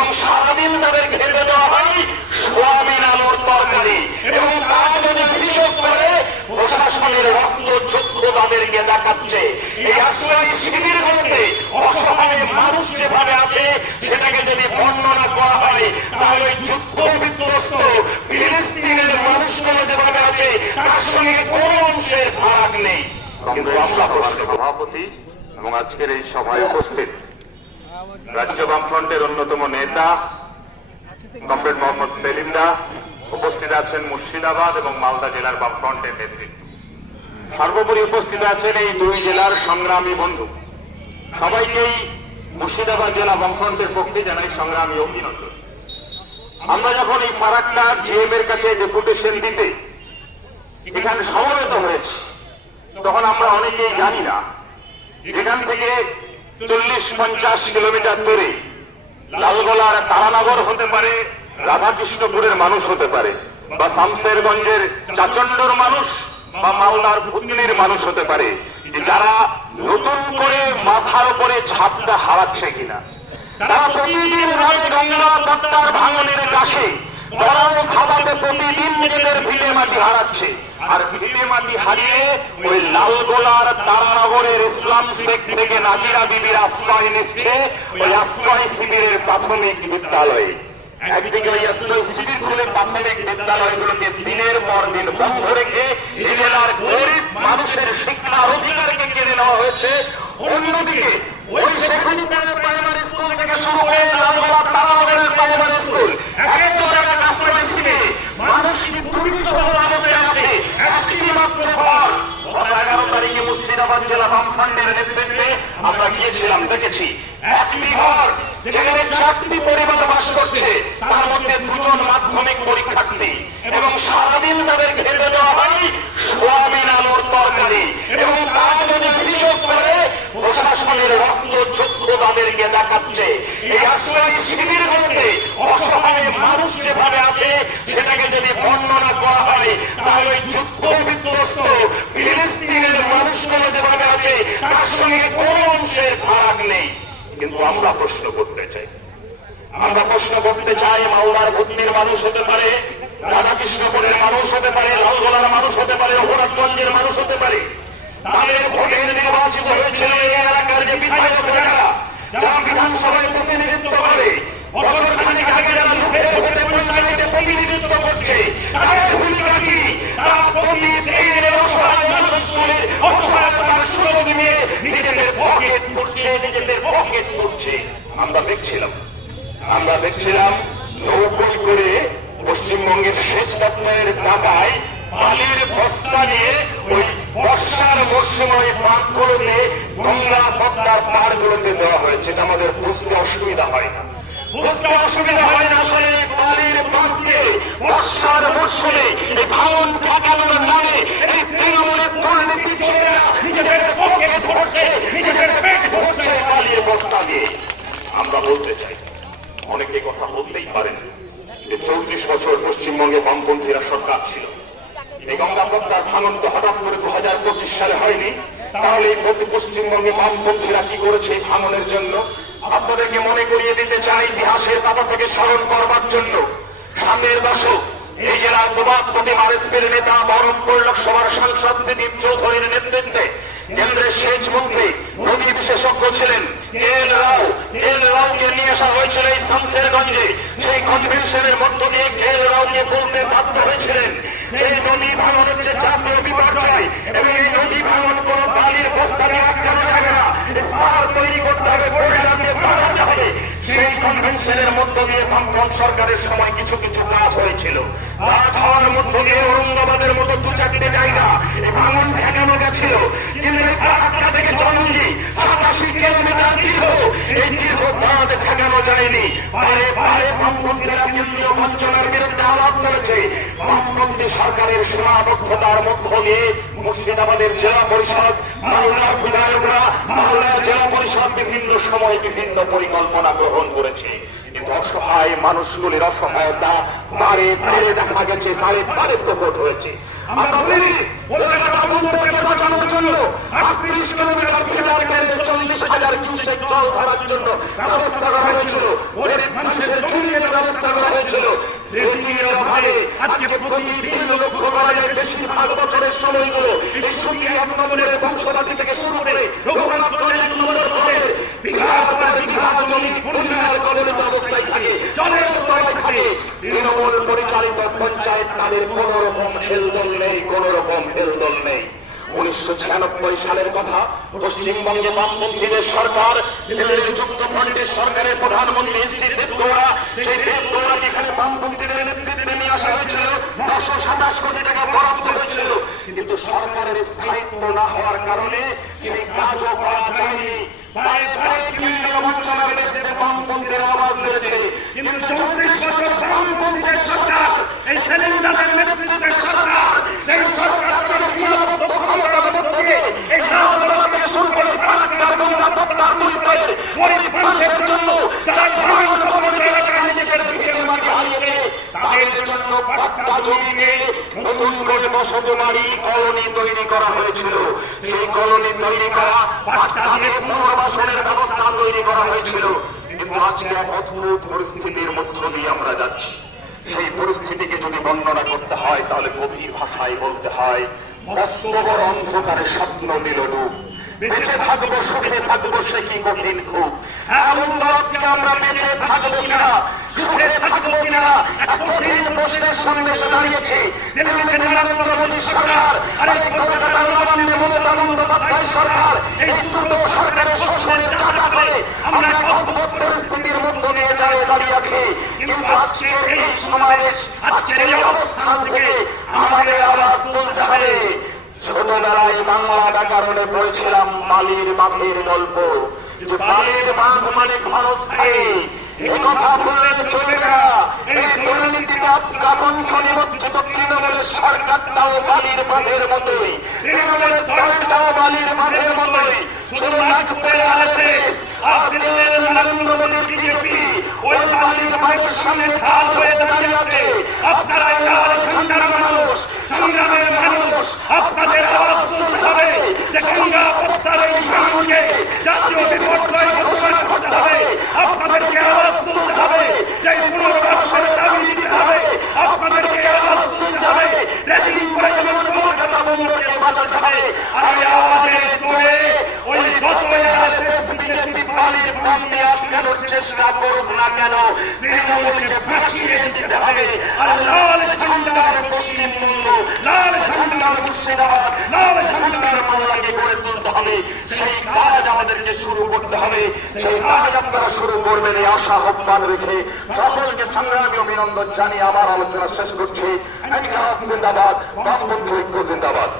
এবং সারাদিন তাদের খেতে দেওয়া হয় সোয়াবিন আলুর তরকারি, এবং তারা যদি অভিযোগ করে প্রশাসনের রক্তচক্ষু তাদেরকে দেখাচ্ছে। এই আশ্রয় শিবিরগুলোতে অসহায় মানুষ যেভাবে আছে সেটাকে যদি বর্ণনা করা হয় তাহলে যুদ্ধ বিধ্বস্ত ফিলিস্তিনের মানুষগুলো যেভাবে আছে তার সঙ্গে কোন অংশের ফারাক নেই। কিন্তু আমরা সভাপতি এবং আজকের এই সভায় উপস্থিত রাজ্য বামফ্রন্টের অন্যতম নেতা কমরেড মোহাম্মদ সেলিমদা, উপস্থিত আছেন মুর্শিদাবাদ এবং মালদা জেলার বামফ্রন্টের নেতৃত্ব, সর্বোপরি উপস্থিত আছেন এই দুই জেলার সংগ্রামী বন্ধু। সবাইকেই মুর্শিদাবাদ জেলা বামফ্রন্টের পক্ষে জানাই সংগ্রামী অভিনন্দন। আমরা যখন এই ফারাক্কা জিএম এর কাছে ডেপুটেশন দিতে এখানে সমবেত হয়েছি তখন আমরা অনেকেই জানি না যেখান থেকে 40-50 কিলোমিটার দূরে লালগোলার তারানগর হতে পারে, রাধাকৃষ্ণপুরের মানুষ হতে পারে, বা শামশেরগঞ্জের চাচণ্ডর মানুষ বা মালদার ভুতনির মানুষ হতে পারে, যারা নতুন করে মাথার উপরে ছাদটা হারাচ্ছে কিনা। তারা প্রতিদিন রাতে গঙ্গা পদ্মার ভাঙনের কাছে বড় খাবাতে প্রতিদিন নিজেদের ভিটে মাটি হারাচ্ছে, আর ভিটে মাটি হারিয়ে ওই লালগোলার তারানগরের ইসলাম শেখ থেকে নাজিরা বিবির আশ্রয় নিচ্ছে ওই আশ্রয় শিবিরের প্রাথমিক বিদ্যালয়ে। একদিকে ওই আশ্রয় শিবিরগুলো প্রাথমিক বিদ্যালয়গুলোকে দিনের পর দিন বন্ধ রেখে এই জেলার গরিব মানুষের শিক্ষার অধিকারকে কেড়ে নেওয়া হয়েছে, অন্যদিকে ওই সেখানে প্রাইমারি স্কুল থেকে শুরু করে লালগোলা তারানগরের প্রাইমারি স্কুল মুর্শিদাবাদ জেলা বামফ্রন্টের নেতৃত্বে আমরা গিয়েছিলাম, দেখেছি একটি ঘর যেখানে 4টি পরিবার বাস করছে, তার মধ্যে 2 জন মাধ্যমিক পরীক্ষার্থী, এবং সারাদিন তাদের খেতে দেওয়া হয় সোয়াবিন আলুর তরকারি, এবং তারা যদি অভিযোগ করে প্রশাসনের রক্তচক্ষু তাদেরকে দেখাচ্ছে। এই আশ্রয় শিবিরগুলোতে অসহায় মানুষ যেভাবে আছে সেটাকে যদি বর্ণনা করা হয় তাহলে যুদ্ধ বিধ্বস্ত ফিলিস্তিনের মানুষগুলো যেভাবে আছে তার সঙ্গে কোন অংশের ফারাক নেই। কিন্তু আমরা প্রশ্ন করতে চাই, মালদার ভুতনির মানুষ হতে পারে, রাধাকৃষ্ণপুরের মানুষ হতে পারে, লালগোলার মানুষ হতে পারে, অপরাধগঞ্জের মানুষ হতে পারে, তাদের ভোটে নির্বাচিত হয়েছিল এই এলাকার যে বিধায়করা যারা বিধানসভায় প্রতিনিধিত্ব করে, বছরখানেক আগে যারা লোকের ভোটে পঞ্চায়েতে প্রতিনিধিত্ব করছে, তাদের ভূমিকা কি? তারা প্রতিদিন অসহায় মানুষগুলির অসহায়তার সুযোগ নিয়ে নিজেদের পকেট করছে। আমরা দেখছিলাম নৌকোয় করে পশ্চিমবঙ্গের শেষ তত্ত্বের টাকায় বালির বস্তা নিয়ে ওই বর্ষার মরশুমে পার্কগুলোতে গঙ্গা পদ্মার পাড়গুলোতে দেওয়া হয়েছে। আমাদের বুঝতে অসুবিধা হয় না, আসলে বালির পার্কে বর্ষার মরশুমে এই ভাঙন ঠেকানোর নামে এই তৃণমূলের দুর্নীতি ছেলেরা নিজেদের পকেট ভরছে, নিজেদের পেট ভরছে বালির বস্তা দিয়ে। আমরা বলতে চাই, অনেকে কথা বলতেই পারেন যে 34 বছর পশ্চিমবঙ্গে বামপন্থীরা সরকার ছিল, এই গঙ্গা পদ্মার ভাঙন তো হঠাৎ করে 2025 সালে হয়নি। তাহলে পশ্চিমবঙ্গে বামপন্থীরা কি করেছে এই ভাঙনের জন্য? আপনাদেরকে মনে করিয়ে দিতে চাই, ইতিহাসের পাতা থেকে স্মরণ করবার জন্য সামনের দশক এই জেলার প্রবাদ প্রতিমা আরএসপির নেতা বহরমপুর লোকসভার সাংসদ দিলীপ চৌধুরীর নেতৃত্বে কেন্দ্রের সেচ মন্ত্রী নদী বিশেষজ্ঞ ছিলেন এল রাওকে নিয়ে আসা হয়েছিল এই শামশেরগঞ্জে। সেই কনভেনশনের মধ্য দিয়ে এল রাওকে বলতে বাধ্য হয়েছিলেন যে নদী ভাঙন হচ্ছে জাতীয় বিপর্যয় এবং এই নদী ভাঙন কোন বালির বস্তা দিয়ে আটকানো যাবে না, পাহাড় তৈরি করতে হবে, বৈরাগ্যে বাড়াতে হবে। সেই কনভেনশনের মধ্য দিয়ে বামফ্রন্ট সরকারের সময় কিছু কাজ হয়েছিল। কাজ হওয়ার মধ্য দিয়ে ঔরঙ্গাবাদের মতো 2-4টে জায়গা এই ভাঙন ঠেকানো গেছিল, কিন্তু এই ফারাক্কা থেকে জলঙ্গি 87 কিলোমিটার দীর্ঘ এই দীর্ঘ বাঁধ ঠেকানো যায়নি। পারে বামপন্থীরা কেন্দ্রীয় বঞ্চনার বিরুদ্ধে আলাপ করেছে। বামপন্থী সরকারের সীমাবদ্ধতার মধ্য দিয়ে মুর্শিদাবাদের জেলা পরিষদ, মালদার বিধায়করা, মালদা জেলা পরিষদ বিভিন্ন সময় বিভিন্ন পরিকল্পনা গ্রহণ করেছে, কিন্তু অসহায় মানুষগুলির অসহায়তা তারে দেখা গেছে, তারে প্রকট হয়েছে। আমরা বলি বাঁচানোর জন্য 38 কিলোমিটার ভেজাল করে 40,000 কিউসেক জল ধরার জন্য ব্যবস্থা করা হয়েছিল। গরিব মানুষের আজকে প্রতিদিন লক্ষ্য করা যায় বেশিরভাগ বছরের সময়গুলো এই সুখী আগমনের বংশবাদী থেকে শুরু করে রঘুনাথগঞ্জের 1 নম্বর ঘরের বিঘার পর বিঘা জমি বন্যার কবলিত অবস্থায় থাকে, জলের তলায় থাকে। তৃণমূল পরিচালিত পঞ্চায়েত তাদের কোন রকম হেলদোল নেই, কোন রকম হেলদোল নেই। 1996 সালের কথা, পশ্চিমবঙ্গে বামপন্থীদের সরকার, দিল্লির যুক্তফ্রন্টের সরকারের প্রধানমন্ত্রী শ্রী দেবগৌড়া, সেই দেবগৌড়াকে এখানে বামপন্থীদের নেতৃত্বে নিয়ে আসা হয়েছিল। 927 কোটি টাকা বরাদ্দ হয়েছিল, কিন্তু সরকারের স্থায়িত্ব না হওয়ার কারণে সেই কাজও করা যায়নি। বঞ্চনার বিরুদ্ধে বামপন্থীর আওয়াজ দিয়েছে, কিন্তু 34 বছর বামপন্থীর সরকার, এই সেলিম দাসের নেতৃত্বের সরকার, সেই সরকার নতুন করে বসতবাড়ি কলোনি তৈরি করা হয়েছিল। সেই কলোনি তৈরি করা তাদের পুনর্বাসনের ব্যবস্থা তৈরি করা হয়েছিল। কিন্তু আজকে এক অদ্ভুত পরিস্থিতির মধ্য দিয়ে আমরা যাচ্ছি। সেই পরিস্থিতিকে যদি বর্ণনা করতে হয় তাহলে গভীর ভাষায় বলতে হয়, বাস্তবর অন্ধকারে স্বপ্ন দিল ডুব, বেঁচে থাকবো সুখে থাকবো সে কি কঠিন খুব। এমন দলকে আমরা বেঁচে থাকবো কিনা, সুখে থাকবো কিনা, এক কঠিন প্রশ্নের সামনে এসে দাঁড়িয়েছে দিল্লিতে নরেন্দ্র মোদী সরকার আর এই কলকাতার নবান্নে মমতা বন্দ্যোপাধ্যায় সরকার। এই দুটো সরকারের শোষণের চাকা করে আমরা এক অদ্ভুত পরিস্থিতির মধ্য দিয়ে দাঁড়িয়ে আছি। কিন্তু আজকে এই সমাবেশ, আজকের এই অবস্থান থেকে আমাদের আওয়াজ তুলতে হবে। ছোটবেলায় বাংলা ব্যাকরণে পড়েছিলাম বালির বাঁধের গল্প, যে বালির বাঁধ মানে ক্ষণস্থায়ী। একথা বললে চলবে না। এই দুর্নীতিতে আকাঙ্ক্ষা নিমজ্জিত তৃণমূলের সরকারটাও বালির বাঁধের মতোই, তৃণমূলের দলটাও বালির বাঁধের মতোই। শুধু নাগপুরে আরএসএস আর দিল্লির নরেন্দ্র মোদী বিজেপি ওই বালির বাঁধের সামনে ঢাল হয়ে দাঁড়িয়ে আছে। আপনারা এই লাল ঝান্ডার মানুষ, সংগ্রামের মানুষ, আপনাদের আওয়াজ তুলতে হবে যে গঙ্গা পদ্মার এই ভাঙনকে জাতীয় বিপর্যয় ঘোষণা করতে হবে। আপনাদেরকে আওয়াজ তুলতে হবে যে পুনর্বাসনের দাবি দিতে হবে। আপনাদেরকে আওয়াজ তুলতে হবে রেজিং করে যেমন কলকাতা বন্দরকে বাঁচাতে হবে। আর ওই আওয়াজের তোড়ে ওই যত আরএসএস বিজেপি বালির বাঁধ দিয়ে আটকানোর চেষ্টা করুক না কেন, তৃণমূলকে ফাঁসিয়ে দিতে হবে। আর লাল ঝান্ডার পশ্চিমবঙ্গ, লাল ঝান্ডার মুর্শিদাবাদ, লাল ঝান্ডার বাংলাকে গড়ে তুলতে হবে। সেই কাজ আমাদেরকে শুরু করতে হবে। সেই কাজ আপনারা শুরু করবেন এই আশা আহ্বান রেখে সকলকে সংগ্রামী অভিনন্দন জানিয়ে আমার আলোচনা শেষ করছি। জিন্দাবাদ, বামপন্থী ঐক্য জিন্দাবাদ।